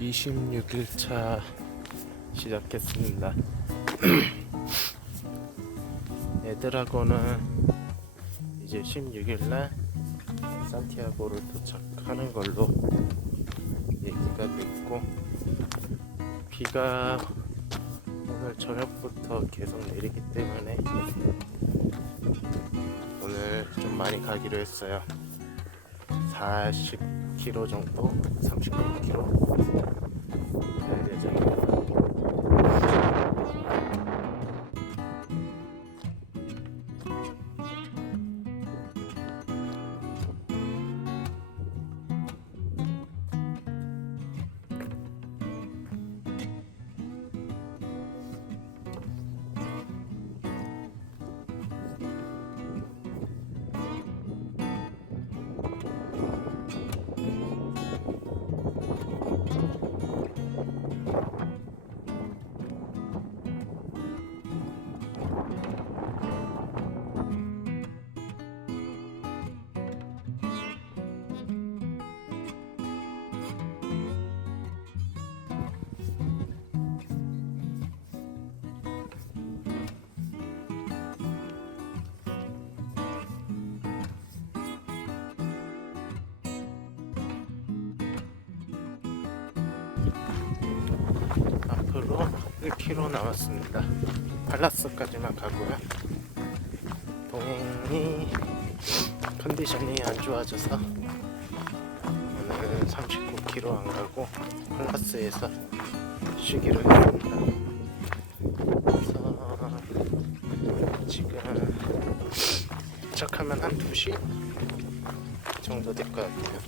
26일차 시작했습니다. 애들하고는 이제 16일날 산티아고를 도착하는 걸로 얘기가 됐고 비가 오늘 저녁부터 계속 내리기 때문에 오늘 좀 많이 가기로 했어요. 40km 정도, 39km 갈 예정입니다. 1km 남았습니다. 팔라스까지만 가고요. 동행이 컨디션이 안 좋아져서 오늘은 39km 안 가고 팔라스에서 쉬기로 했습니다. 그래서 지금 도착하면 한 2시 정도 될 것 같아요.